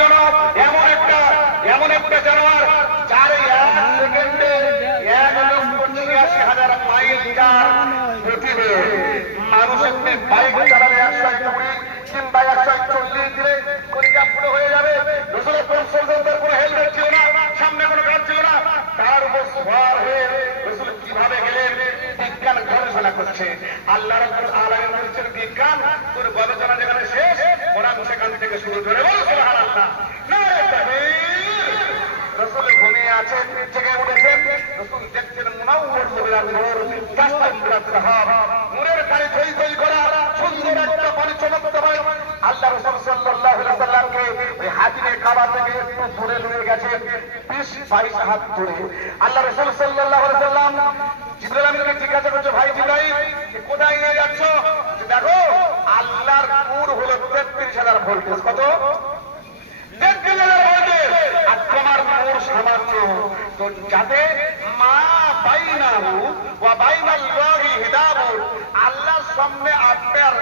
যেন এমন একটা জানোয়ার যার 1 সেকেন্ডে 1,86,000 মাইল যার গতিবেগ। মানুষ এমনি বাইক চালালে 120 কিংবা 140 দিলে কলিজা ফুটো হয়ে যাবে। রসুলের পরিচর্যার কোনো হেলমেট ছিল না, সামনে কোনো গাছ ছিল না, তার উপর সওয়ার হয়ে রসুল কিভাবে গেলেন বিজ্ঞান গবেষণা করছে। আল্লাহ রাব্বুল আলামিন বলেছেন বিজ্ঞান তোর গবেষণা যেখানে শেষ কোরআন সেখান থেকে শুরু করে। বল সুবহানাল্লাহ। নারে তাকবীর। রসুল ঘুমিয়ে আছেন, জেগে উঠেছেন, রসুল দেখছেন মুনাওয়ার নূরের নূর কাস্তাইরাত সাহাব নূরের গাড়ি থই থই করা সুন্দর একটা পানি চমৎকার। আল্লাহ রাসূল সাল্লাল্লাহু আলাইহি ওয়াসাল্লামকে ওই হাজিরে কাবা থেকে একটু দূরে নিয়ে গেছেন 20-22 হাত দূরে। আল্লাহ রাসূল সাল্লাল্লাহু আলাইহি ওয়াসাল্লাম জিবরাইল আমিনকে জিজ্ঞাসা করছে, ভাই জিবরাইল কোথায় নিয়ে যাচ্ছ? দেখো আল্লাহর নূর হলো 33,000 ভোল্টেজ। কত? 33,000 ভোল্টেজ। আর তোমার নূর সামান্য তো যাতে মা বাইনাহু ওয়া বাইনাল্লাহি হিজাবুন, আল্লাহর সামনে আপনার